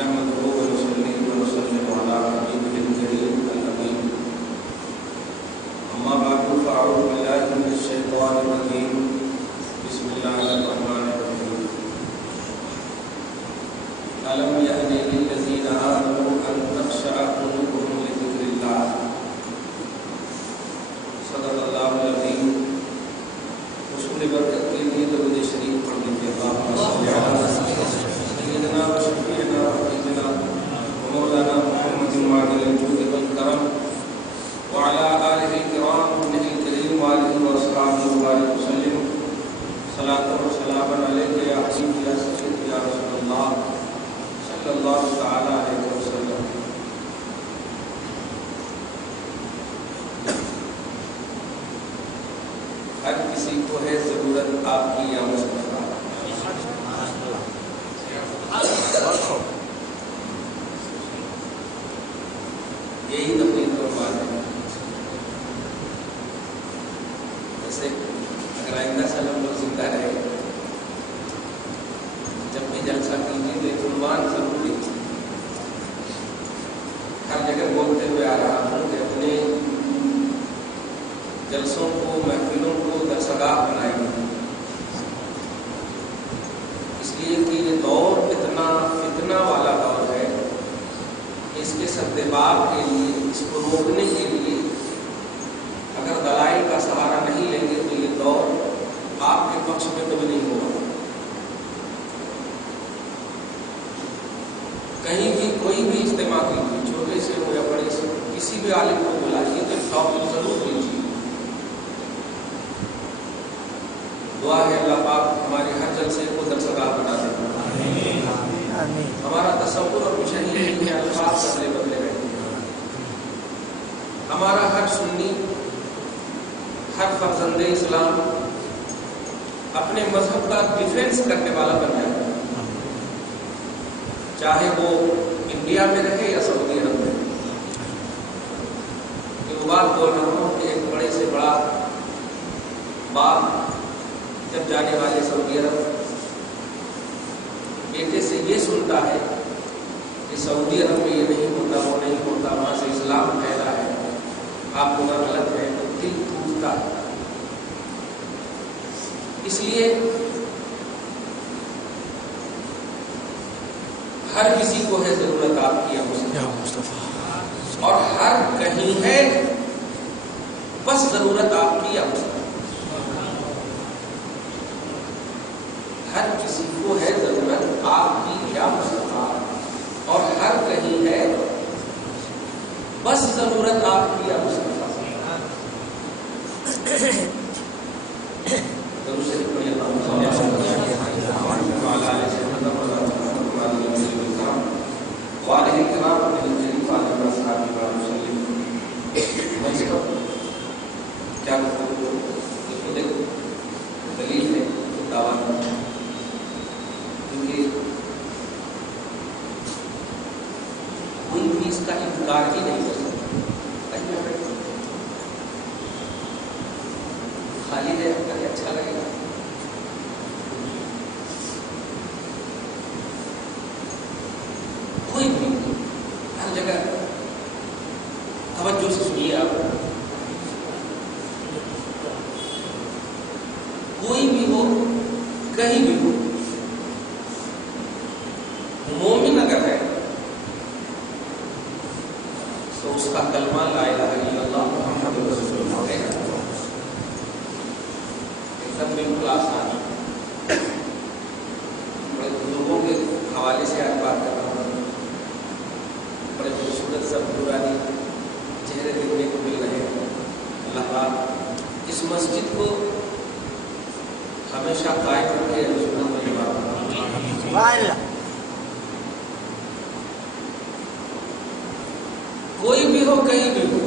نحمده ونصلي ونسلم على حبيبه الكريم الأمين. أما بعد فأعوذ بالله من الشيطان الرجيم. بسم الله الرحمن الرحيم. ألم يأن للذين آمنوا أن تخشع قلوبهم لذكر الله. صدق الله العظيم. حصول برکت کے لیے درود شریف پڑھ لیجیے. اللهم صل على سيدنا وشفيعنا وحبيبنا ومولانا محمد معدن الجود والكرم وعلى آله الكرام وابنه الكريم وآله وأصحابه وبارك وسلم. صلاة وسلام عليك يا حبيبي يا سيدي يا رسول الله صلى الله تعالى عليه وسلم. ہر کسی کو ہے ضرورت آپ کی یا مصطفیٰ. یہی تفریح کا بات ہے. جیسے اگر آئندہ سال ہم لوگ زندہ رہے جب بھی جلسہ کیجیے تو ایک عنوان ضرور لیجیے. ہر جگہ بولتے ہوئے آ رہا ہوں کہ اپنے جلسوں کو محفلوں کو درسگاہ بنائیں گے. اس لیے کہ یہ دور فتنہ والا دور ہے. اس کے سدباب کے لیے اس کو روکنے کے لیے اگر دلائل کا سہارا نہیں لیں گے تو یہ دور آپ کے پکش میں کبھی نہیں ہوگا. کہیں بھی کوئی بھی اجتماع کیجیے, چھوٹے سے ہو یا بڑے سے, کسی بھی عالم کو بلائیے تو ٹاپک ضرور دیجیے. دعا ہے اللہ پاک ہمارے ہر جلسے کو درسگاہ بنا دے. ہمارا تصور اور کچھ نہیں ہے کہ الفاظ بدلے بدلے رہے. ہمارا ہر سنی, ہر فرزند اسلام اپنے مذہب کا ڈیفینس کرنے والا بن جائے, چاہے وہ انڈیا میں رہے یا سعودی عرب میں. یہ وہ بات بول رہا ہوں کہ ایک بڑے سے بڑا باپ جب جانے والے سعودی عرب بیٹے سے یہ سنتا ہے کہ سعودی عرب میں یہ نہیں ہوتا, وہ نہیں ہوتا, وہاں سے اسلام پھیلا ہے, آپ کو غلط ہے, تو دل ٹوٹتا ہے. اس لیے ہر کسی کو ہے ضرورت آپ کی یا مصطفیٰ, اور ہر کہیں ہے بس ضرورت آپ کی یا مصطفیٰ. ہر کسی کو ہے ضرورت آپ کی یا مصطفیٰ, اور ہر کہیں ہے بس ضرورت آپ کی یا مصطفیٰ. کیا دلیل ہے دعویٰ, کیونکہ کوئی بھی اس کا انکار ہی نہیں کر سکتا. خالی رہ کر اچھا لگے گا. کوئی بھی ہر جگہ توجہ سے سنیے آپ, کوئی بھی ہو کہیں بھی ہو, مومن اگر ہے تو اس کا کلمہ لا الہ الا اللہ محمد رسول اللہ ہے. ایک دم بالکل آسان ہے. بڑے بزرگوں کے حوالے سے آج بات کر رہا ہوں. بڑے خوبصورت سب نورانی چہرے دیکھنے کو مل رہے ہیں. اللہ پاک اس مسجد کو ہمیشہ قائم رکھے. کوئی بھی ہو کہیں بھی ہو,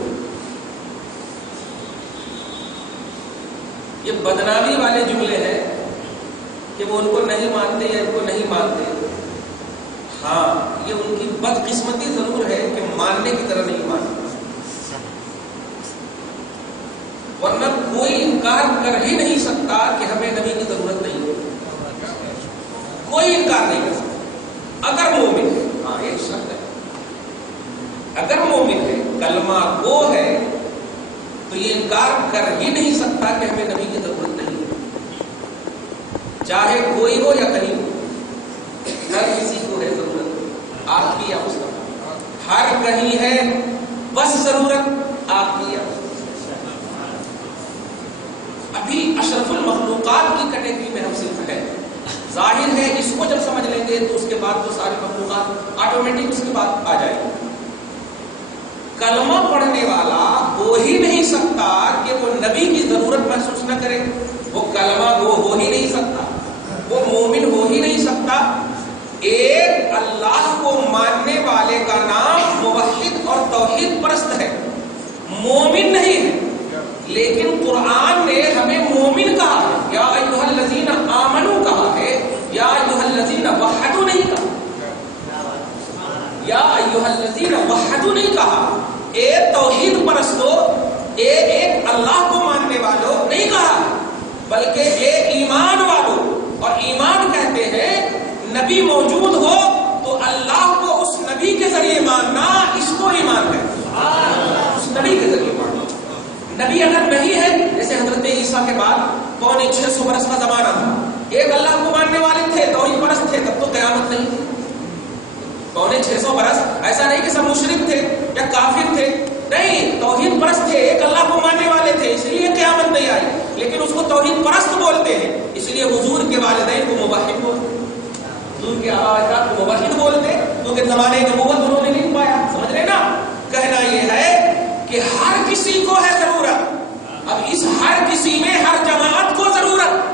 یہ بدنامی والے جملے ہیں کہ وہ ان کو نہیں مانتے یا ان کو نہیں مانتے. ہاں, یہ ان کی بدقسمتی ضرور ہے کہ ماننے کی طرح نہیں مانتے, ورنہ کوئی انکار کر ہی نہیں سکتا کہ ہمیں نبی کی ضرورت نہیں ہے. کوئی انکار نہیں کر سکتا اگر مومن ہے. ہاں, یہ کلمہ گو ہے تو یہ انکار کر ہی نہیں سکتا کہ ہمیں نبی کی ضرورت نہیں ہے، چاہے کوئی ہو یا کہیں ہو، ہر کسی کو ہے ضرورت آپ کی یا اس کا، ہر کہیں ہے بس ضرورت آپ کی یا اس کا۔ ابھی اشرف المخلوقات کی کیٹیگری میں ہم صرف ہے، ظاہر ہے اس کو جب سمجھ لیں گے تو اس کے بعد تو ساری مخلوقات آٹومیٹک اس کے بعد آ جائے گی۔ کلمہ پڑھنے والا ہو ہی نہیں سکتا کہ وہ نبی کی ضرورت محسوس نہ کرے، وہ کلمہ گو ہو ہی نہیں سکتا، وہ مومن ہو ہی نہیں سکتا۔ ایک اللہ کو ماننے والے کا نام موحد اور توحید پرست ہے، مومن نہیں ہے۔ لیکن قرآن نے ہمیں مومن کہا ہے، یا ایھا الذین آمنوا کہا ہے، یا ایھا الذین وحدوا نہیں کہا، یا ایھا الذین وحدوا نہیں کہا، اے توحید پرستو، ایک اللہ کو ماننے والوں نہیں کہا، بلکہ اے ایمان والوں۔ اور ایمان کہتے ہیں نبی موجود ہو تو اللہ کو اس نبی کے ذریعے ماننا، اس کو ایمان ہے، اس نبی کے ذریعے ماننا۔ نبی اگر نہیں ہے، جیسے حضرت عیسیٰ کے بعد 650 برس کا زمانہ تھا، ایک اللہ کو ماننے والے تھے، توحید پرست تھے، تب تو قیامت نہیں تھی۔ 650 برس ایسا نہیں کہ سب مشرک تھے یا کافر تھے، نہیں، توحید پرست تھے، ایک اللہ کو ماننے والے تھے، اس لیے قیامت نہیں آئی۔ لیکن اس کو توحید پرست بولتے ہیں، اس لیے حضور کے والدین کو موحد بولتے، حضور کے آبا اجداد کو موحد بولتے، کیونکہ زمانے نبوت انہوں نے نہیں پایا۔ سمجھ رہے نا؟ کہنا یہ ہے کہ ہر کسی کو ہے ضرورت، اب اس ہر کسی میں ہر جماعت کو ضرورت۔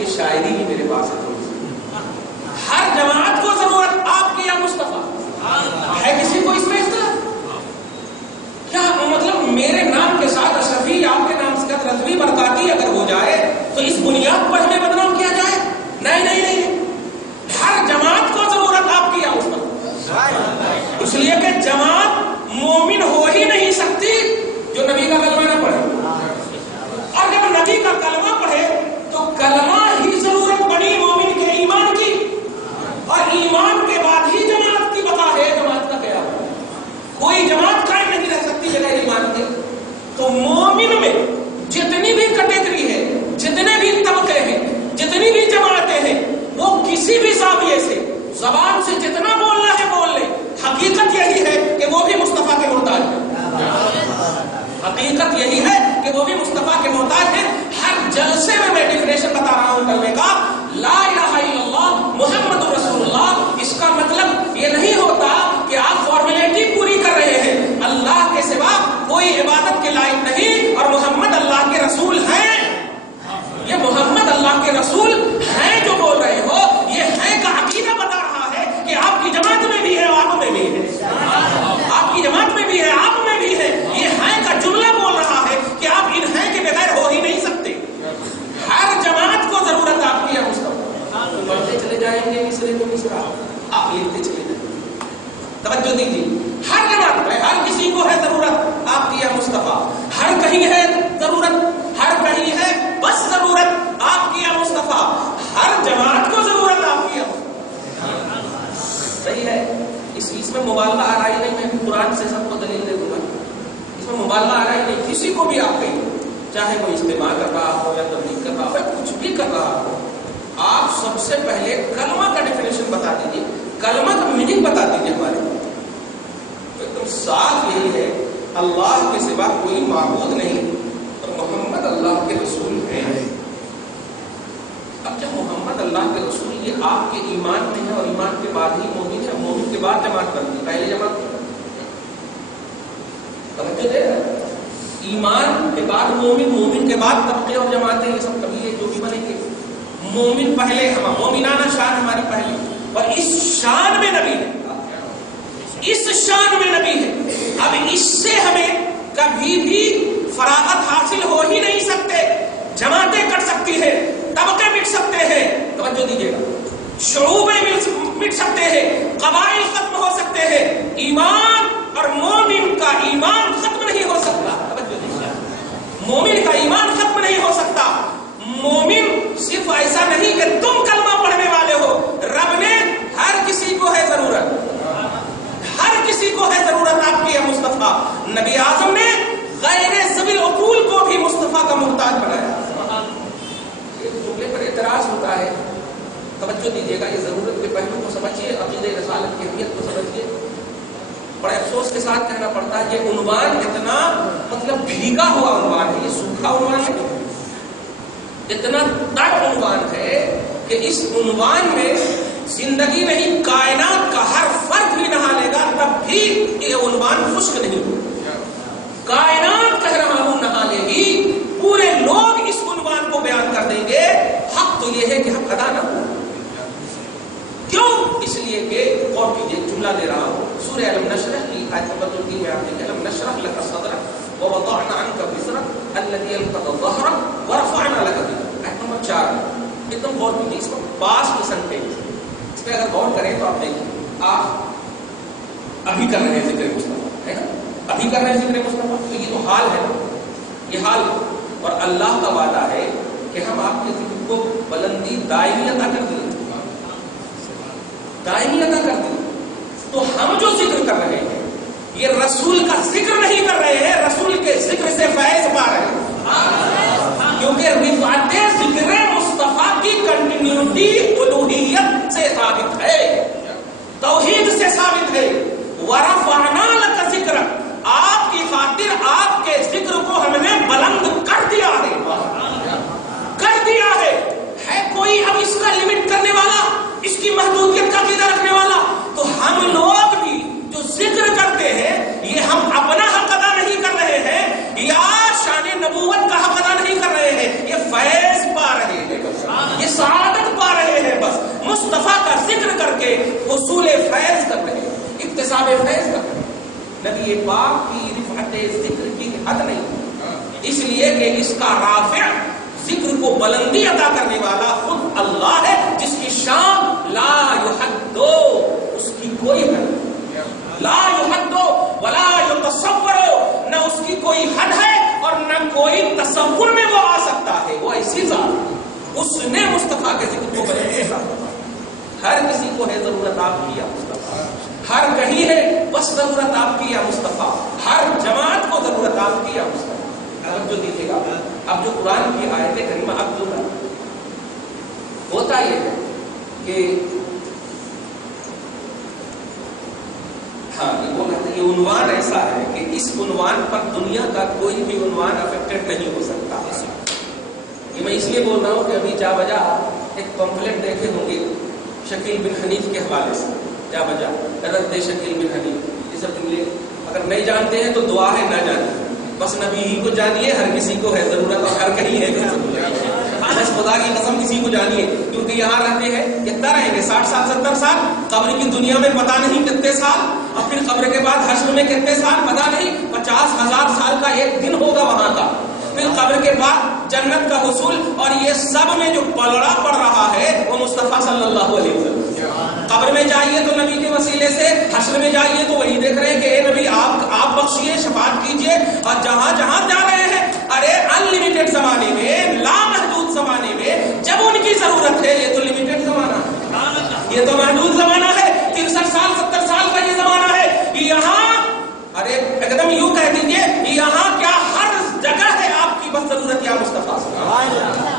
یہ شاعری بھی میرے پاس ہے، ہر جماعت کو ضرورت آپ کی یا مصطفیٰ ہے، کسی کو اس میں اختلاف؟ کیا مطلب میرے نام کے ساتھ اشرفی، آپ کے نام سے رضوی برکاتی اگر ہو جائے تو اس بنیاد پر ہمیں بدنام کیا جائے؟ نہیں نہیں نہیں، ہر جماعت کو ضرورت آپ کی یا مصطفیٰ، اس لیے کہ جماعت مومن ہو ہی نہیں سکتی جو نبی کا کلمہ نہ پڑھے، اور جب نبی کا کلمہ پڑھے تو کلمہ ہی ضرورت بنی مومن کے ایمان کی، اور ایمان کے بعد ہی جماعت کی بقا ہے، جماعت کا قیام ہے۔ کوئی جماعت قائم نہیں رہ سکتی بغیر ایمان کے۔ تو مومن میں جتنی بھی کیٹیگری ہے، جتنے بھی طبقے ہیں، جتنی بھی جماعتیں ہیں، وہ کسی بھی زاویے سے زبان سے جتنا بولنا ہے بول لیں، حقیقت یہی ہے کہ وہ بھی مصطفیٰ کے محتاج ہے، حقیقت یہی ہے کہ وہ بھی مصطفیٰ کے محتاج ہے۔ ہر جلسے میں ڈیفینیشن بتا رہا ہوں کلمے کا، لا الہ الا اللہ محمد رسول اللہ، اس کا مطلب یہ نہیں ہوتا کہ آپ فارمیلٹی پوری کر رہے ہیں، اللہ کے سوا کوئی عبادت کے لائق نہیں، اور محمد اللہ کے رسول ہیں، یہ محمد اللہ کے رسول ہیں جو بول رہے ہو، یہ ہے کا عقیدہ بتا رہا ہے کہ آپ کی جماعت میں بھی ہے، آپ میں بھی ہے، آپ کی جماعت میں بھی ہے، آپ میں بھی ہے، یہ ہے کا جملہ بول رہا ہے کہ آپ ان ہیں کے بغیر ہو ہی نہیں سکتے۔ ہر جماعت کو ضرورت آپ کی ہے، بڑھتے چلے جائیں گے مصرے کو مصرا، آپ لکھتے چلے جائیں گے۔ توجہ دیجیے، ہر جماعت میں ہر کسی کو ہے ضرورت آپ کی یا مصطفیٰ، ہر کہیں ہے ضرورت، ہر کہیں ہے بس ضرورت آپ کی یا مصطفیٰ، ہر جماعت کو ضرورت آپ کی یا مصطفیٰ۔ صحیح ہے، اس میں مبالغہ آ رہا ہی نہیں، میں قرآن سے سب کو دلیل دے دوں گا، اس میں مبالغہ آ رہا ہی نہیں، کسی کو بھی آپ کہیں، چاہے وہ اجتماع کر رہا ہو یا تبلیغ کر رہا ہو یا کچھ بھی کر رہا ہو، آپ سب سے پہلے کلمہ کا ڈیفینیشن بتا دیجیے، کلمہ کا میننگ بتا دیجیے ہمارے، ایک دم صاف یہی ہے، اللہ کے سوا کوئی معبود نہیں اور محمد اللہ کے رسول ہیں۔ اب جب محمد اللہ کے رسول یہ آپ کے ایمان میں ہے، اور ایمان کے بعد ہی مومن ہے، مومن کے بعد جماعت بنتی ہے، پہلے جماعت توجہ دے رہا ہے، ایمان کے بعد مومن، مومن کے بعد طبقے اور جماعتیں، یہ سب قبیلے جو بھی بنیں گے، مومن پہلے، ہم مومنانہ شان ہماری پہلی، اور اس شان میں نبی ہے، اس شان میں نبی ہے۔ اب اس سے ہمیں کبھی بھی فراغت حاصل ہو ہی نہیں سکتے، جماعتیں کٹ سکتی ہیں، طبقے مٹ سکتے ہیں، توجہ دیجیے گا، شعوبیں مٹ سکتے ہیں، قبائل ختم ہو سکتے ہیں، ایمان اور مومن کا ایمان ختم نہیں ہو سکتا، توجہ دیجیے، مومن کا ایمان ختم نہیں ہو سکتا۔ مومن صرف ایسا نہیں کہ تم کلمہ پڑھنے والے ہو، رب نے ہر کسی کو ہے ضرورت، ہر کسی کو ہے اتنا تر عنوان ہے کہ اس عنوان میں زندگی نہیں کائنات کا ہر فرد بھی نہا لے گا تب بھی یہ عنوان خشک نہیں ہوگا. کائنات کہہ رہا ہوں نہا لے گی، پورے لوگ اس عنوان کو بیان کر دیں گے. حق تو یہ ہے کہ حق ادا نہ ہو. کیوں؟ اس لیے کہ اور کیجیے، جملہ لے رہا ہوں سورہ الم نشرح کی آیت نمبر 3 میں آپ دیکھیں، الم نشرح لک صدرک ووضعنا عنک وزرک الذی انقض ظہرک ورفعنا لک ذکرک. آیت نمبر 4 ایک دم غور کیجیے، اس کو پاسٹ سنٹینس اس پہ اگر غور کریں تو آپ دیکھیں، آپ ابھی کر رہے ہیں ذکر مصطفیٰ، ہے نا، ابھی کر رہے ہیں ذکر مصطفیٰ، تو یہ تو حال ہے نا، یہ حال ہے. اور اللہ کا وعدہ ہے کہ ہم آپ کے ذکر کو بلندی دائمی عطا کر دیں، دائمی عطا کر دیں. تو ہم جو ذکر کر رہے ہیں یہ رسول کا ذکر نہیں کر رہے ہیں، رسول کے ذکر سے فیض پا رہے ہیں. کیونکہ رفعت ذکر مصطفیٰ کی کنٹینیوٹی الوہیت سے ثابت ہے، توحید سے ثابت ہے. ورفعنا لک ذکرک، آپ کی خاطر آپ کے ذکر کو ہم نے بلند کر دیا ہے، کر دیا ہے. ہے کوئی اب اس کا لمٹ کرنے والا، اس کی محدودیت کا قاعدہ رکھنے والا؟ تو ہم لوگ بھی جو ذکر کرتے ہیں یہ ہم اپنا حق ادا نہیں کر رہے ہیں یا شان نبوت کا حق ادا نہیں کر رہے ہیں، یہ فیض پا رہے ہیں، یہ سعادت پا رہے ہیں. بس مصطفیٰ کا ذکر کر کے حصول فیض کر رہے ہیں، اکتساب فیض کر رہے ہیں. نبی پاک کی رفعت ذکر کی حد نہیں، اس لیے کہ اس کا رافع، ذکر کو بلندی عطا کرنے والا خود اللہ ہے، جس کی شان لا یحد، اس کی کوئی حد نہیں، لا یحد ولا یتصور، نہ اس کی کوئی حد ہے اور نہ کوئی تصور میں وہ آ سکتا ہے. وہ ایسی ذات، اس نے مصطفیٰ کے ذکر کو بلندی عطا فرمائی. ہر کسی کو ہے ضرورت آپ کی یا مصطفیٰ، ہر کہیں ہے بس ضرورت آپ کی یا مصطفیٰ، ہر جماعت کو ضرورت آپ کی یا مصطفیٰ. اب جو دیکھے گا، اب جو قرآن کی آیت کریمہ اب جو ہے ہوتا یہ ہے کہ ہاں یہ عنوان ایسا ہے کہ اس عنوان پر دنیا کا کوئی بھی عنوان افیکٹڈ نہیں ہو سکتا. یہ میں اس لیے بول رہا ہوں کہ ابھی جا بجا ایک پمفلٹ دیکھے ہوں گے شکیل بن حنیف کے حوالے سے، جا بجا رد شکیل بن حنیف، یہ سب جملے اگر نہیں جانتے ہیں تو دعا ہے نہ جانتے، بس نبی ہی کو جانیے، ہر کسی کو ہے ضرورت اور ہر کہیں ہے بس خدا کی قسم کسی کو جانیے، کیونکہ یہاں رہتے ہیں کتنا رہیں گے، 60 سال 70 سال، قبر کی دنیا میں پتہ نہیں کتنے سال، اور پھر قبر کے بعد حشر میں کتنے سال پتہ نہیں، 50,000 سال کا ایک دن ہوگا وہاں کا، پھر قبر کے بعد جنت کا حصول. اور یہ سب میں جو پلڑا پڑ رہا ہے وہ مصطفیٰ صلی اللہ علیہ وسلم. قبر میں جائیے تو نبی کے وسیلے سے، حشر میں جائیے تو وہی دیکھ رہے ہیں کہ اے نبی آپ بخشیے، شفاعت کیجیے. اور جہاں جہاں جا رہے ہیں، ارے انلمیٹڈ زمانے میں، لامحدود زمانے میں جب ان کی ضرورت ہے، یہ تو لمیٹڈ زمانہ ہے، یہ تو محدود زمانہ ہے، 63 سال 70 سال کا یہ زمانہ ہے. یہاں ارے ایک دم یوں کہہ دیجیے، یہاں کیا ہر جگہ ہے آپ کی بس ضرورت یا مصطفیٰ،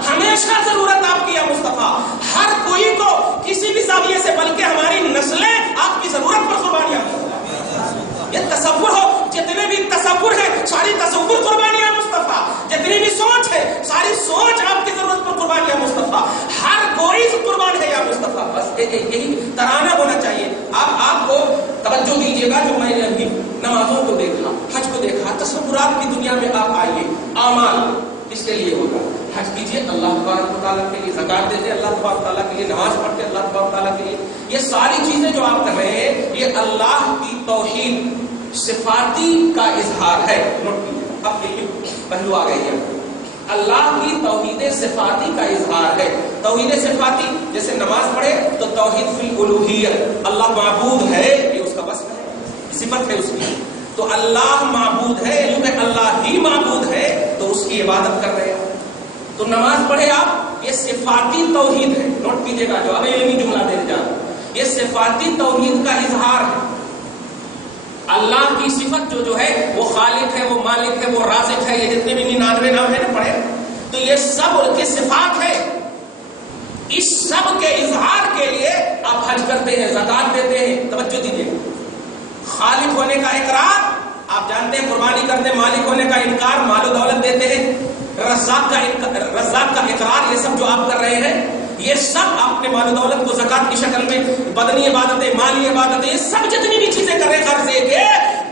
ہمیشہ ضرورت آپ کی یا مصطفیٰ. ہر کوئی کو کسی بھی زاویے سے، بلکہ ہماری نسلیں آپ کی ضرورت پر قربانیاں. یہ تصور ہو، جتنے بھی تصور ہے ساری تصور قربانیاں مصطفیٰ، جتنی بھی سوچ ہے ساری سوچ آپ کی ضرورت پر قربانیاں مصطفیٰ. ہر کوئی قربان ہے یا مصطفیٰ. بس یہی ترانہ ہونا چاہیے. آپ کو توجہ دیجیے گا، جو میں نے ابھی نمازوں کو دیکھا، حج کو دیکھا، تصورات کی دنیا میں آپ آئیے. اعمال اس کے لیے ہوگا، حج کیجیے اللہ تبارک و تعالیٰ کے لیے، زکات دیجیے اللہ تبارک و تعالیٰ کے لیے، نماز پڑھتے اللہ تبارک و تعالیٰ کے لیے. یہ ساری چیزیں جو آپ کر رہے ہیں یہ اللہ کی توحید صفاتی کا اظہار ہے. نوٹ کیجیے، اب یہ پہلو آ گئی ہے، اللہ کی توحید صفاتی کا اظہار ہے. توحید صفاتی جیسے نماز پڑھے تو توحید فی الالوہیت، اللہ معبود ہے، یہ اس کا وصف ہے، صفت ہے اس کی. تو اللہ معبود ہے، کیونکہ اللہ ہی معبود ہے تو اس کی عبادت کر رہے ہیں. تو نماز پڑھے آپ، یہ صفاتی توحید ہے. نوٹ کیجیے گا، جو اب علمی جملہ دے جا رہا ہوں، یہ صفاتی توحید کا اظہار ہے. اللہ کی صفت جو ہے وہ خالق ہے، وہ مالک ہے، وہ رازق ہے، یہ جتنے بھی 99 نام ہیں نا پڑھے، تو یہ سب ان کی صفات ہے. اس سب کے اظہار کے لیے آپ حج کرتے ہیں، زکات دیتے ہیں. توجہ دیجیے، خالق ہونے کا اقرار آپ جانتے ہیں، قربانی کرتے ہیں. مالک ہونے کا انکار، مال و دولت دیتے ہیں. رزاق کا اقرار سب جو آپ کر رہے ہیں یہ سب آپ نے مال و دولت کو زکات کی شکل میں، بدنی عبادتیں، مالی عبادتیں، یہ سب جتنی بھی چیزیں کر رہے ہیں قرضے کے،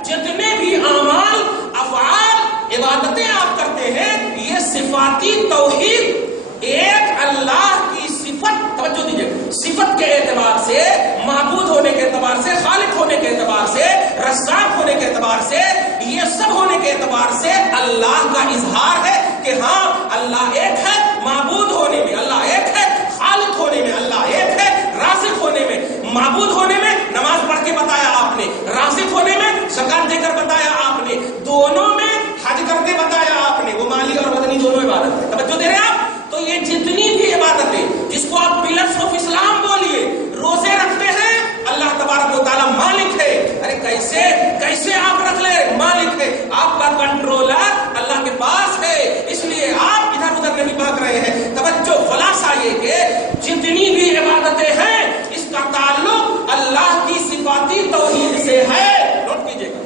جتنے بھی اعمال افعال عبادتیں آپ کرتے ہیں، یہ صفاتی توحید، ایک اللہ کی صفت، توجہ دیجیے، صفت کے اعتبار سے، معبود ہونے کے اعتبار سے، خالق ہونے کے اعتبار سے، رزاق ہونے کے اعتبار سے، یہ سب ہونے کے اعتبار سے اللہ کا اظہار ہے کہ ہاں اللہ ایک ہے، معبود ہونے میں اللہ ایک ہے، خالق ہونے میں اللہ ایک ہے، رازق ہونے میں، معبود ہونے میں نماز پڑھ کے بتایا آپ نے، رازق ہونے میں زکات دے کر بتایا آپ نے، دونوں میں حج کر کے بتایا آپ نے، وہ مالی اور بدنی دونوں عبادت ہے، توجہ دے رہے ہیں آپ؟ تو یہ جتنی بھی عبادتیں جس کو آپ پلرز آف اسلام بولیے، روزے رکھتے ہیں، اللہ تبارک و تعالیٰ مالک ہے، ارے کیسے آپ رکھ لے، مالک ہے، آپ کا کنٹرولر اللہ کے پاس ہے، اس لیے آپ ادھر ادھر نہیں بھاگ رہے ہیں۔ توجہ، خلاصہ یہ کہ جتنی بھی عبادتیں ہیں اس کا تعلق اللہ کی صفاتی توحید سے ہے، نوٹ کیجئے گا۔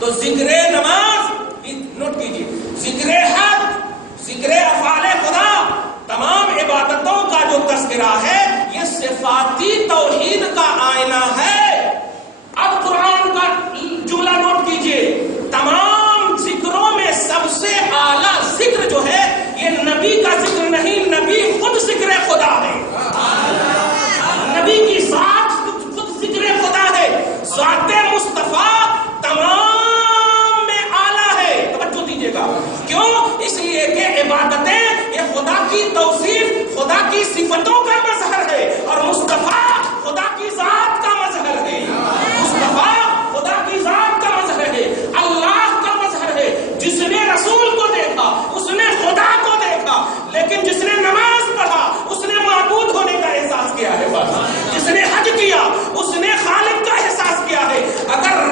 تو ذکر نماز، نوٹ کیجئے، ذکر حج، ذکر افعال خدا، تمام عبادتوں کا جو تذکرہ ہے یہ صفاتی توحید کا آئینہ ہے۔ اب قرآن کا جملہ نوٹ کیجئے، تمام ذکروں میں سب سے اعلیٰ ذکر جو ہے یہ نبی کا ذکر نہیں، نبی خود ذکر خدا ہے، نبی کی ذات خود ذکر خدا ہے، ذات مصطفیٰ تمام میں اعلیٰ ہے، توجہ دیجیے گا، کیوں؟ اس لیے کہ عبادتیں یہ خدا کی توصیف، خدا کی صفتوں کا مظہر ہے، اور مصطفیٰ خدا کی ذات کا مظہر ہے، مصطفیٰ خدا کی ذات کا مظہر ہے، اللہ کا مظہر ہے۔ جس نے رسول کو دیکھا اس نے خدا کو دیکھا، لیکن جس نے نماز پڑھا اس نے معبود ہونے کا احساس کیا ہے، بس جس نے حج کیا اس نے خالق کا احساس کیا ہے۔ اگر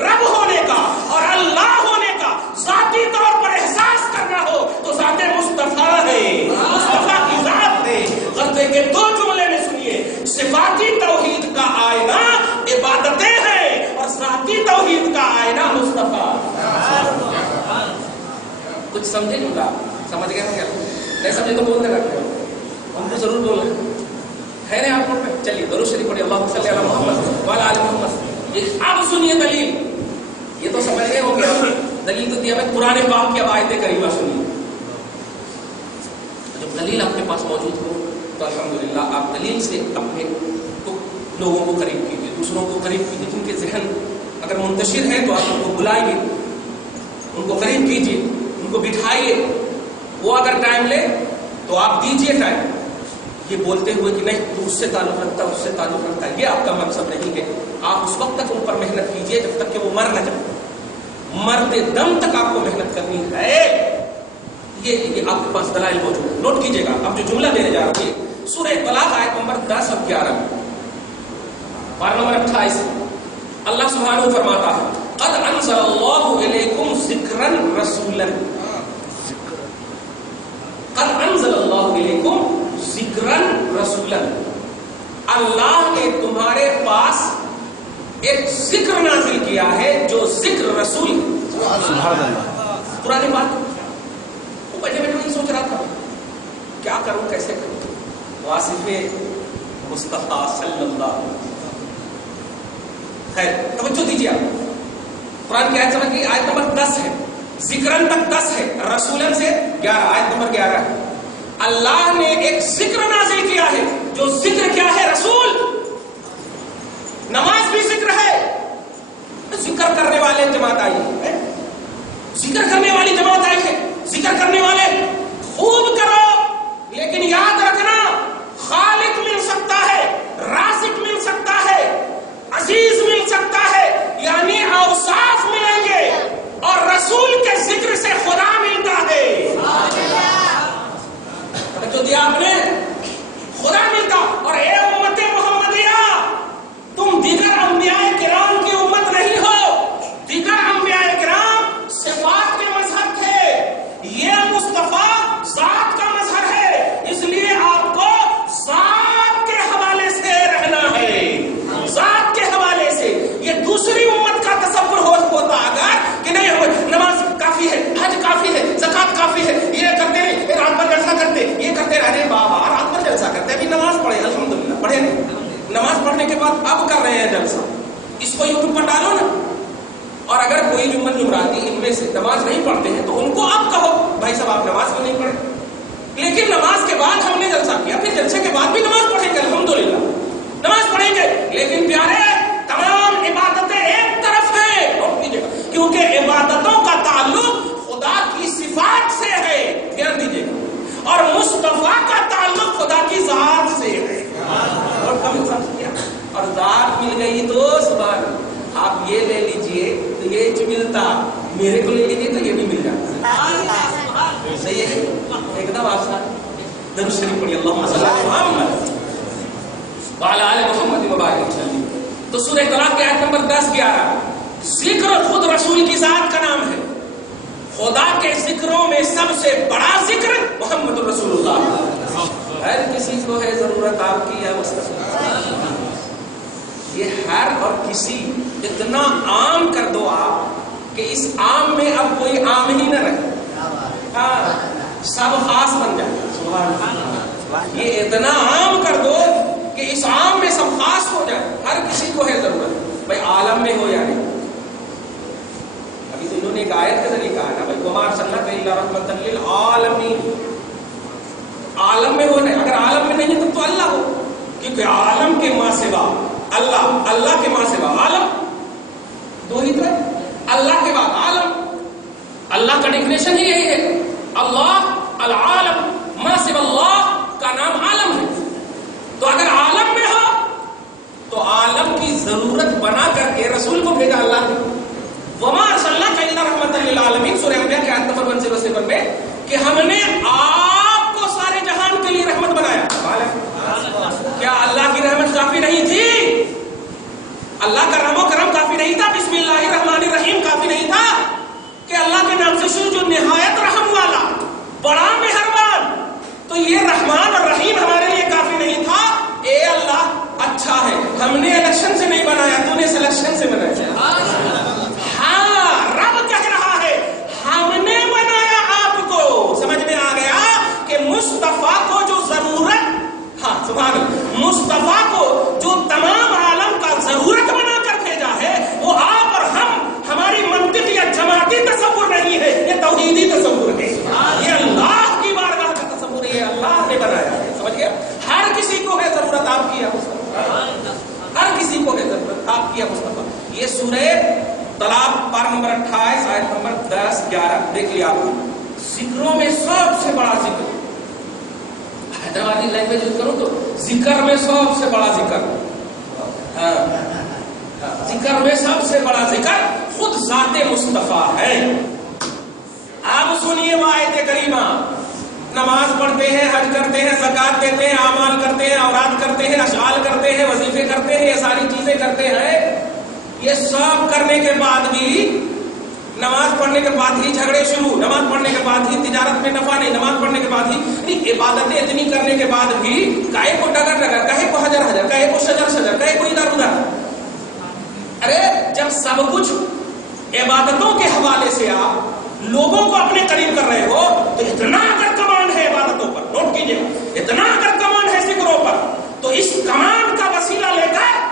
رب ہونے کا اور اللہ ہونے کا ذاتی طور پر احساس کرنا ہو تو ذات مصطفیٰ ہے، مصطفیٰ کی ذات ہے۔ غزے کے دو جملے میں سنیے، صفاتی توحید کا آئینہ عبادتیں ہیں اور ذاتی توحید کا آئینہ مصطفیٰ۔ کچھ سمجھے جملہ؟ سمجھ گئے کیا؟ نہیں سمجھے تو بولتے رہتے ہو، ہم کو ضرور بولیں ہے نا آپ کو۔ چلیے درود شریف پڑھیے، اللہم صلی علی محمد وعلی آل محمد۔ اب سنیے دلیل، یہ تو سمجھ گئے ہو گیا، دلیل تو دیا میں قرآن پاک کی آیت کریمہ سنیے۔ جب دلیل آپ کے پاس موجود ہو تو الحمدللہ آپ دلیل سے اپنے لوگوں کو قریب کیجیے، دوسروں کو قریب کیجیے، جن کے ذہن اگر منتشر ہیں تو آپ ان کو بلائیے، ان کو قریب کیجیے، ان کو بٹھائیے، وہ اگر ٹائم لے تو آپ دیجیے ٹائم، یہ بولتے ہوئے کہ نہیں تو اس سے تعلق رکھتا ہے، اس سے تعلق رکھتا ہے، یہ آپ کا مقصد نہیں ہے۔ آپ اس وقت تک ان پر محنت کیجیے جب تک کہ وہ مر نہ جائے، مرتے دم تک آپ کو محنت کرنی ہے۔ یہ آپ کے پاس دلائل موجود ہے، نوٹ کیجیے گا۔ اب جو جملہ دینے جا رہا ہوں سورہ طلاق آیت نمبر 10 اور 11 میں، پارہ نمبر 28، اللہ سبحانہ فرماتا ہے قد انزل اللہ الیکم ذکرا رسولا، قد انزل اللہ الیکم ذکرا رسولا، اللہ نے تمہارے پاس ایک ذکر نازل کیا ہے جو ذکر رسول ہے۔ سبحان اللہ، پرانی بات، وہ بیٹھے بیٹھے نہیں سوچ رہا تھا کیا کروں کیسے کروں، واصف مصطفیٰ صلی اللہ علیہ وسلم۔ خیر توجہ دیجیے، آپ قرآن کی آیت سمجھ گئی، آیت نمبر 10 ہے، ذکرن تک 10 ہے، رسولن سے 11، آیت نمبر 11 ہے۔ اللہ نے ایک ذکر نازل کیا ہے جو ذکر کیا ہے؟ رسول۔ نماز بھی ذکر ہے، ذکر کرنے والے جماعت آئی ہے، ذکر کرنے والی جماعت آئی ہے، ذکر کرنے والے خوب کرو، لیکن یاد رکھنا خالق مل سکتا ہے، رازق مل سکتا ہے، عزیز مل سکتا ہے، یعنی اوصاف ملیں گے، اور رسول کے ذکر سے خدا ملتا ہے۔ جو دیا آپ نے خدا ملتا۔ اور اے امت محمدیہ، تم دیگر انبیاء کرام کی امت نہیں ہو، دیگر انبیاء کرام صفات کے مظہر تھے، یہ مصطفیٰ ذات کا مظہر ہے، اس لیے آپ کو ذات کے حوالے سے رہنا ہے، ذات کے حوالے سے۔ یہ دوسری امت کا تصور ہوتا اگر کہ نہیں نماز کافی ہے، حج کافی ہے، زکات کافی ہے، یہ کرتے ہیں رات بھر کے بعد اب کر رہے ہیں جلسہ، اس کو یوٹیوب پر ڈالو نا، اور اگر کوئی جمل جمراتی ان میں سے نماز نہیں پڑھتے ہیں تو ان کو اب کہو بھائی صاحب آپ نماز کیوں نہیں پڑھے؟ لیکن نماز کے بعد ہم نے جلسہ کیا، پھر جلسے کے بعد بھی نماز پڑھیں گے، الحمدللہ نماز پڑھیں گے، لیکن پیارے تمام عبادتیں ایک طرف ہیں، کیونکہ عبادتوں کا تعلق خدا کی صفات سے ہے، دھیان دیجیے گا، اور مصطفیٰ کا تعلق خدا کی ذات سے ہے، اور کم کیا، اور ذات مل گئی تو سبحان اللہ، آپ یہ لے لیجئے تو یہ ملتا، میرے کو لے لیجئے تو یہ بھی مل جاتا، صحیح ہے ایک دم آسان۔ درود شریف پڑھیے، اللہم صلی علی محمد وعلی آل محمد مبارک وسلم۔ تو سورہ طلاق کی آیت نمبر 10-11، ذکر خود رسول کی ذات کا نام ہے، خدا کے ذکروں میں سب سے بڑا ذکر محمد رسول اللہ، ہر کسی کو ہے ضرورت آپ کی یا مستقبل، یہ ہر اور کسی اتنا عام کر دو آپ کہ اس عام میں اب کوئی عام ہی نہ رہے، ہاں سب خاص بن جائے، یہ اتنا عام کر دو کہ اس عام میں سب خاص ہو جائے، ہر کسی کو ہے ضرورت، بھائی عالم میں ہو یا نہیں۔ ابھی تو انہوں نے ایک آیت کے ذریعے کہا نا بھائی وما ارسلناک الا رحمۃ للعالمین، عالم میں ہو نہیں، اگر عالم میں نہیں تب تو اللہ ہو، کیونکہ عالم کے ماں سوا اللہ، اللہ کے ماں سوا عالم، دو ہی طرح، اللہ کے بعد عالم، اللہ کا ڈیفینیشن ہی یہی ہے، اللہ العالم، ماں سوا اللہ کا نام عالم ہے، تو اگر عالم میں ہو تو عالم کی ضرورت بنا کر کے رسول کو بھیجا اللہ نے، وما ارسلناک الا رحمۃ للعالمین، سورہ انبیاء کی آیت نمبر 107 میں، کہ ہم نے آپ کو سارے جہان کے لیے رحمت بنایا۔ کیا اللہ کی رحمت کافی نہیں تھی؟ اللہ کا رحم و کرم کافی نہیں تھا؟ بسم اللہ الرحمن الرحیم کافی نہیں تھا کہ اللہ کے نام سے شروع جو نہایت رحم والا، بڑا مہربان، تو یہ رحمان اور رحیم ہمارے لیے کافی نہیں تھا؟ اے اللہ اچھا ہے، ہم نے الیکشن سے نہیں بنایا، تو نے سلیکشن سے بنایا، ہاں رب کہہ رہا ہے ہم نے بنایا آپ کو، سمجھ میں آ گیا کہ مصطفیٰ کو جو ضرورت، ہاں سبحان اللہ، مصطفیٰ کو جو تمام عالم کا ضرورت بنا کر بھیجا ہے، وہ آپ اور ہماری منطق یا جماعتی تصور نہیں ہے، یہ توحیدی تصور ہے، یہ اللہ کی بارگاہ کا تصور ہے، یہ اللہ نے بنایا ہے، سمجھ گیا؟ ہر کسی کو ہے ضرورت آپ کی یا مصطفیٰ، ہر کسی کو ہے ضرورت آپ کی یا مصطفیٰ۔ یہ سورہ طلاق پارہ نمبر 28 آیت نمبر 10-11 دیکھ لیا آپ نے، ذکروں میں سب سے بڑا ذکر، حیدرآبادی لینگویج یوز کروں تو ذکر میں سب سے بڑا ذکر، ذکر میں سب سے بڑا ذکر خود ذات مصطفیٰ ہے۔ آپ سنیے وہ آیت کریمہ، نماز پڑھتے ہیں، حج کرتے ہیں، زکات دیتے ہیں، اعمال کرتے ہیں، اوراد کرتے ہیں، اشعال کرتے ہیں، وظیفے کرتے ہیں، یہ ساری چیزیں کرتے ہیں، یہ سب کرنے کے بعد بھی، نماز پڑھنے کے بعد ہی جھگڑے شروع، نماز پڑھنے کے بعد ہی تجارت میں نفع نہیں، نماز پڑھنے کے بعد ہی عبادتیں اتنی کرنے کے بعد بھی کہے کو ڈگر ڈگر، کہے کو حجر حجر، کہے کو شجر شجر، کہے کو ادھر ادھر۔ ارے جب سب کچھ عبادتوں کے حوالے سے آپ لوگوں کو اپنے قریب کر رہے ہو تو اتنا اگر کمانڈ ہے عبادتوں پر، نوٹ کیجیے، اتنا اگر کمانڈ ہے ذکروں پر، تو اس کمانڈ کا وسیلہ لے کر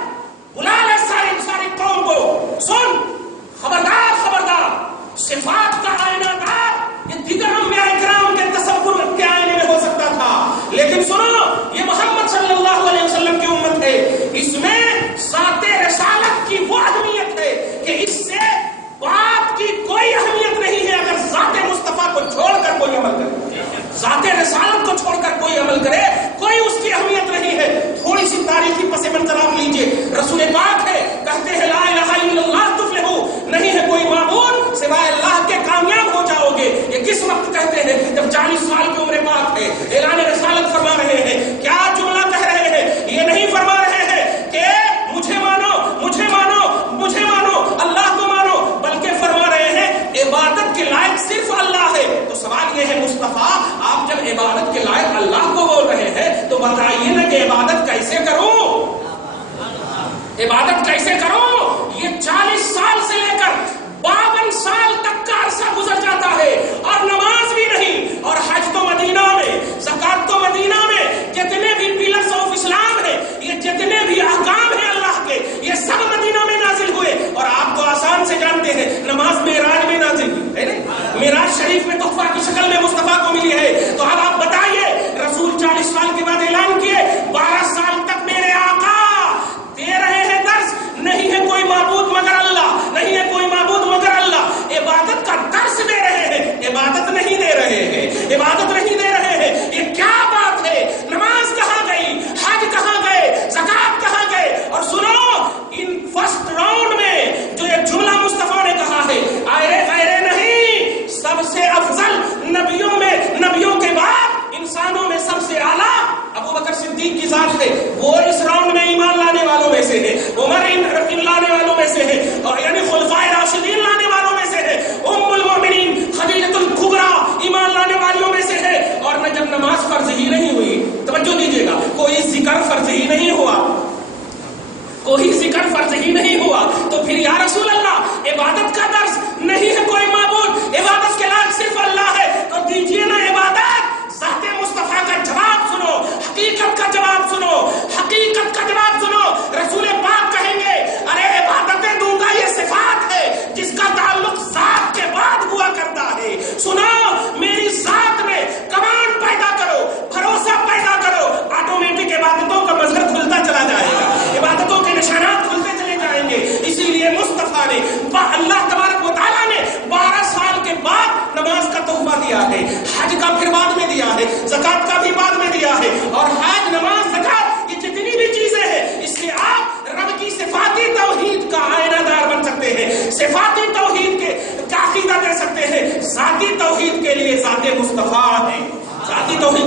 بلا لے ساری قوم کو، سن خبردار خبردار، صفات کا آئینہ دار یہ دیگر انبیاء کرام کے تصور کے آئینے میں ہو سکتا تھا، لیکن سنو یہ محمد صلی اللہ علیہ وسلم کی امت ہے، اس میں ذات رسالت کی وہ اہمیت ہے کہ اس سے بات کی کوئی اہمیت نہیں ہے اگر ذات مصطفیٰ کو چھوڑ کر کوئی عمل کرے، ذات رسالت کو چھوڑ کر کوئی عمل کرے، کوئی اس کی اہمیت نہیں ہے۔ تھوڑی سی تاریخی پس منظر آپ لیجئے، رسول پاک ہے، کہتے ہیں لا الہ الا اللہ تفلحو، نہیں ہے کوئی معبود سوائے اللہ کے، کامیاب ہو جاؤ گے۔ یہ کس وقت کہتے ہیں؟ جب 40 سال کی عمر پاک ہے، اعلان رسالت فرما رہے ہیں، کیا جملہ کہہ رہے ہیں؟ یہ نہیں فرما رہے ہیں کہ مجھے مانو مجھے مانو مجھے مانو، اللہ کو مانو، بلکہ فرما رہے ہیں عبادت کے لائق صرف اللہ ہے۔ تو سوال یہ ہے مصطفیٰ، آپ جب عبادت کے لائق اللہ کو بول رہے ہیں تو بتائیے نا کہ عبادت کیسے کروں، عبادت کیسے کروں؟ یہ 40 سال سے لے کر 52 سال تک کا عرصہ گزر جاتا ہے اور نماز بھی نہیں، اور حج تو مدینہ میں، زکات تو مدینہ میں، جتنے بھی پلرز آف اسلام ہے، یہ جتنے بھی احکام ہیں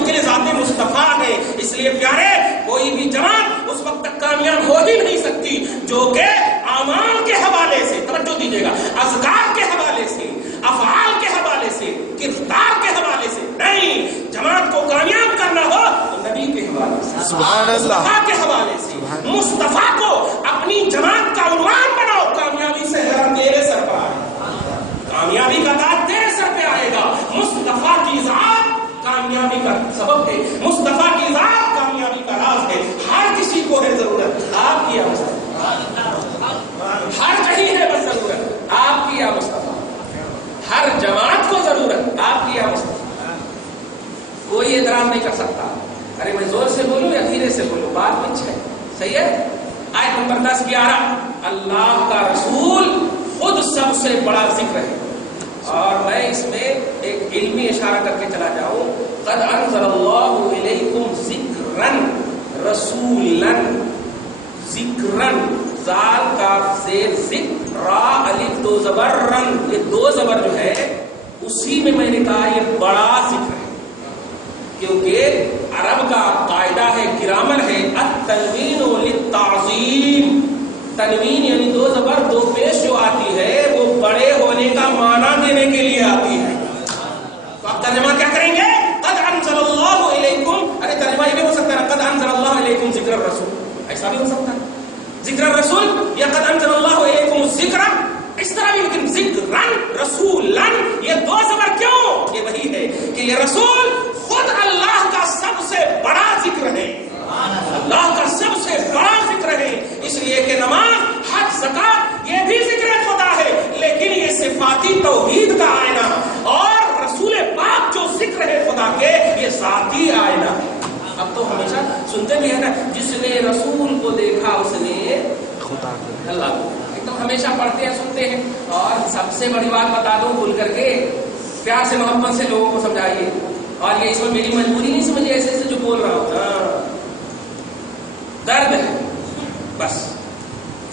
منزل ذات مصطفیٰ ہے. اس لیے پیارے کوئی بھی جماعت اس وقت تک کامیاب ہو ہی نہیں سکتی جو کہ اعمال کے حوالے سے، توجہ دیجیے گا، اذکار کے حوالے سے، افعال کے حوالے سے، کردار کے حوالے سے نہیں. جماعت کو کامیاب کرنا ہو تو نبی کے حوالے سے، سبحان اللہ، مصطفیٰ کے حوالے سے. مصطفیٰ کو اپنی جماعت کا عنوان بناؤ. کامیابی سے حیران تیرے سر پر آئے گا، کامیابی کا داد تیرے سر پہ آئے گا. مصطفیٰ کی ذات کامیابی کا سبب ہے، مصطفیٰ کی ذات کامیابی کا راز ہے. ہر کسی کو ہے ضرورت آپ کی یا مصطفیٰ، ہر کہیں ہے بس ضرورت آپ کی یا مصطفیٰ، ہر جماعت کو ضرورت آپ کی یا مصطفیٰ. کوئی اعتراض نہیں کر سکتا. ارے میں زور سے بولوں یا دھیرے سے بولوں، بات کچھ ہے. صحیح ہے. آیت نمبر 10-11 اللہ کا رسول خود سب سے بڑا ذکر ہے. اور میں اس میں ایک علمی اشارہ کر کے چلا جاؤں. قد انزل اللہ الیکم ذکرن رسولن، ذکرن، زال کاف زیر ذکر، را الف دو زبر رن، یہ دو زبر جو ہے اسی میں نے کہا یہ بڑا ذکر ہے. کیونکہ عرب کا قاعدہ ہے، گرامر ہے، التنوین للتعظیم. تنوین یعنی دو زبر دو پیش جو آتی ہے وہ بڑے ہونے کا معنی دینے کے لیے آتی ہے. تو آپ ترجمہ کیا کریں گے؟ قد انزل اللہ علیکم. ارے ترجمہ یہ بھی ہو سکتا ہے قد انزل اللہ علیکم ذکر الرسول، ایسا بھی ہو سکتا ہے ذکر الرسول، یا قد انزل اللہ علیکم الذکر اس طرح بھی. لیکن ذکرن رسولن یہ دو زبر کیوں؟ یہ وہی ہے کہ یہ رسول خود اللہ کا سب سے بڑا ذکر ہے، اللہ کا سب سے بڑا ذکر ہے. اس لیے کہ نماز، حج، زکات یہ بھی ذکر خدا ہے، لیکن یہ صفاتی توحید کا آئینہ، اور رسول پاک جو ذکر ہے خدا کے یہ ذاتی آئینہ ہے. اب تو ہمیشہ سنتے بھی ہے نا، جس نے رسول کو دیکھا اس نے خدا اللہ کو. ایک تو ہمیشہ پڑھتے ہیں سنتے ہیں. اور سب سے بڑی بات بتا دوں بھول کر کے، پیار سے محبت سے لوگوں کو سمجھائیے. اور یہ اس میں میری مجبوری نہیں سمجھے، ایسے ایسے جو بول رہا ہوں درد ہے بس،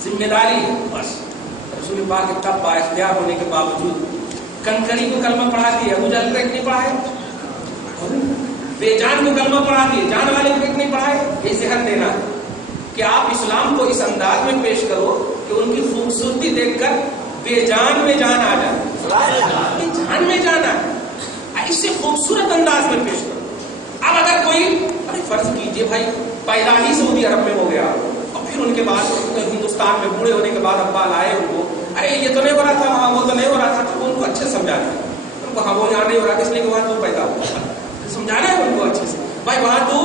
ذمہ داری ہے بس. رسول پاک اتنا با اختیار ہونے کے باوجود کنکری کو کلمہ پڑھا دیا، ابو جہل کو ایک نہیں پڑھائے، بے جان کو کلمہ پڑھا دیے، جان والے کو ایک نہیں پڑھائے. یہ ذہن دینا کہ آپ اسلام کو اس انداز میں پیش کرو کہ ان کی خوبصورتی دیکھ کر بے جان میں جان آ جائے. جان میں جانا ہے، اس سے خوبصورت انداز میں پیش کرو. اب اگر کوئی ارے فرض کیجئے بھائی پیدا ہی سعودی عرب میں ہو گیا اور پھر ان کے بعد ہندوستان میں بوڑھے ہونے کے بعد ابا لائے ان کو، ارے یہ تو نہیں ہو رہا تھا وہاں، وہ تو نہیں ہو رہا تھا، تو ان کو اچھے سمجھا دیں ان کو. ہاں وہ یہاں نہیں ہو رہا، اس لیے کہ وہاں تو پیدا ہوا، سمجھانا ہے ان کو اچھے سے. بھائی وہاں تو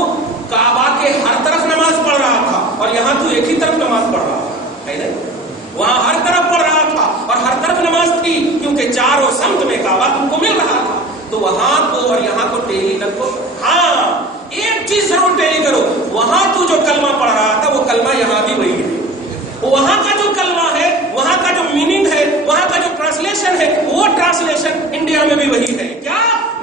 کعبہ کے ہر طرف نماز پڑھ رہا تھا اور یہاں تو ایک ہی طرف نماز پڑھ رہا تھا، ہے نہیں؟ وہاں ہر طرف پڑھ رہا تھا اور ہر طرف نماز تھی، کیونکہ چاروں سمت میں کعبہ تم کو مل رہا تھا. تو وہاں کو اور یہاں کو ٹیلی کر کو. ہاں ایک چیز ضرور ٹیلی کرو، وہاں تو جو کلمہ پڑھ رہا تھا وہ کلمہ یہاں بھی وہی ہے. وہاں کا جو کلمہ ہے، وہاں کا جو میننگ ہے، وہاں کا جو ٹرانسلیشن ہے، وہ ٹرانسلیشن انڈیا میں بھی وہی ہے. کیا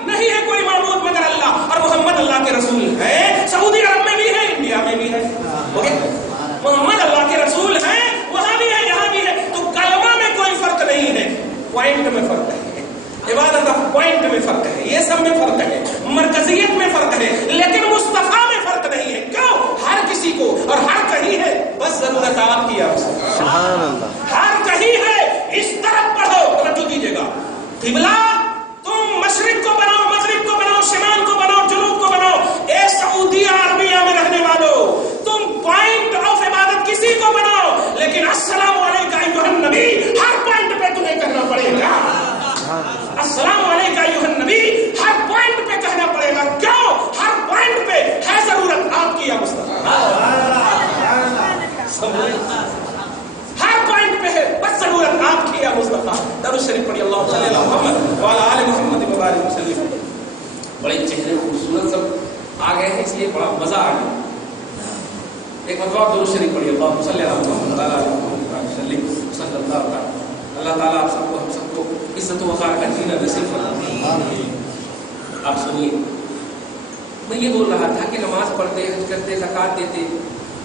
نہیں ہے کوئی معبود مگر اللہ، اور محمد اللہ کے رسول ہے. سعودی عرب میں بھی ہے، انڈیا میں بھی ہے. محمد اللہ کے رسول ہیں، وہاں بھی ہے یہاں بھی ہے. تو کلمہ میں کوئی فرق نہیں ہے، پوائنٹ میں فرق ہے، عبادت کا پوائنٹ میں فرق ہے، یہ سب میں فرق ہے، مرکزیت میں فرق ہے، لیکن مصطفیٰ میں فرق نہیں ہے. کیوں؟ ہر کسی کو اور ہر کہیں ہے، بس ضرورت آپ کی. سبحان اللہ، ہر کہیں ہے. اس طرف پڑھو، توجہ دیجیے گا. قبلہ تم مشرق کو بناؤ، مغرب کو بناؤ، شمال کو بناؤ، جنوب کو بناؤ. اے سعودی عربیہ میں رہنے والوں، تم پوائنٹ آف عبادت کسی کو بناؤ، لیکن السلام علیکم ایھا النبی ہر پوائنٹ پہ تمہیں کہنا پڑے گا. السلام علیکم ایھا النبی ہر پوائنٹ پہ کہنا پڑے گا. کیوں؟ ہر پوائنٹ پہ ہے ضرورت آپ کی یا مصطفیٰ. ہر پوائنٹ پہ ہے بس ضرورت آپ کی یا مصطفیٰ. درود شریف پڑھی، اللہم صلی علی محمد وعلی آل محمد وبارک وسلم. بڑے چہرے خوبصورت سب آ گئے ہیں، اس لیے بڑا مزہ آ گیا. ایک مرتبہ درود شریف پڑھی، اللہم صلی علی محمد وعلی آل محمد وبارک وسلم صلی اللہ تعالی. اللہ تعالیٰ آپ سب کو، ہم سب کو عزت و وقار کا جینا نصیب فرمائے. آپ سنیے، میں یہ بول رہا تھا کہ نماز پڑھتے، حج کرتے، زکات دیتے،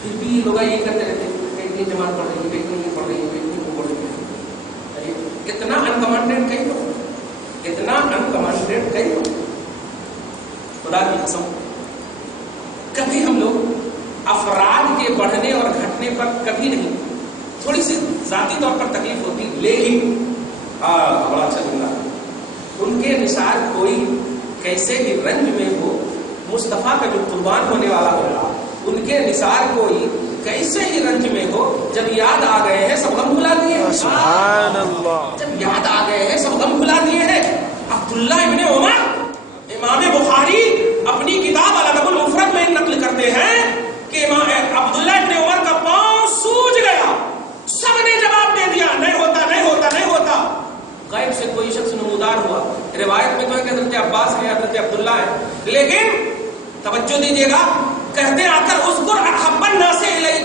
پھر بھی لوگ یہ کرتے رہتے کہ جماعت پڑھ رہی ہے، نہیں پڑھ رہی ہے، نہیں پڑھ رہی ہے. اتنا انکمانڈیڈ کہیں، اتنا انکمانڈیڈ کہیں. خدا کی قسم کبھی ہم لوگ افراد کے بڑھنے اور گھٹنے پر کبھی نہیں، تھوڑی سی ذاتی طور پر تکلیف ہوتی، لیکن بڑا اچھا جملہ، ان کے نثار کوئی کیسے بھی رنج میں ہو، مصطفیٰ کا جو قربان ہونے والا ہوگا ان کے نثار کوئی کیسے ہی رنج میں ہو، جب یاد آ گئے ہیں سب غم بھلا دیے ہیں، سبحان اللہ، جب یاد آ گئے ہیں سب غم بھلا دیے ہیں۔ عبداللہ ابن عمر، امام بخاری اپنی کتاب الادب المفرد میں نقل کرتے ہیں کہ عبداللہ ابن عمر کا پاؤں سوج گیا، سب نے جواب دے دیا نہیں ہوتا نہیں ہوتا نہیں ہوتا، غیب سے کوئی شخص نمودار ہوا، روایت میں تو ہے کہ حضرت عباس ہے، حضرت عبداللہ ہے، لیکن توجہ دیجیے گا، کہتے آ کر اذکر احب الناس الیک